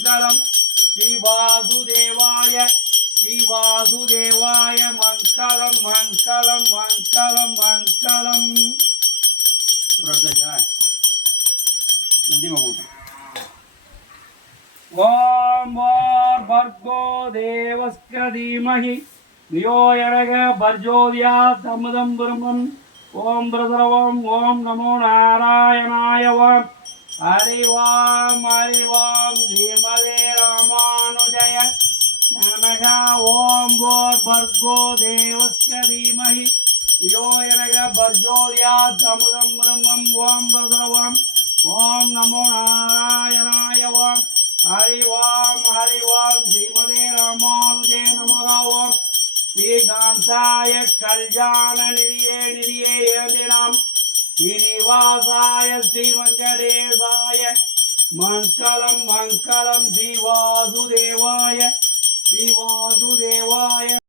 மங்களம் ஸ்ரீ வாசுதேவாய ஸ்ரீ வாசுதேவாய மங்களம் மங்களம். மங்களம் மங்களம் ஓம் வார் பர்கோ தேவஸ்க தீமஹி. தியோயரக பர்ஜோதியா தமுதம் பிரம்மம் ஓம் பிரதரவம் ஓம் நமோ நாராயணாய ஓம் ஹரிவாம் ஹரிவாம் यनगा ओम भोर भर्गो देवस्य धीमहि। यो यनगा भर्जोदयात् अमृतं ब्रह्मं ओम भर्द्रवाम् ओम नमो नारायणाय ॐ हरि ओम हरि ओम श्रीमदे रामानुजे नमः ओम। श्रीकान्ताय कल्याणनिधिये निधिये येन्दिनां श्रीनिवासाय श्रीवेङ्कटेशाय मङ्गलं मङ्गलं श्रीवासुदेवाय। Shiva Zudevaya.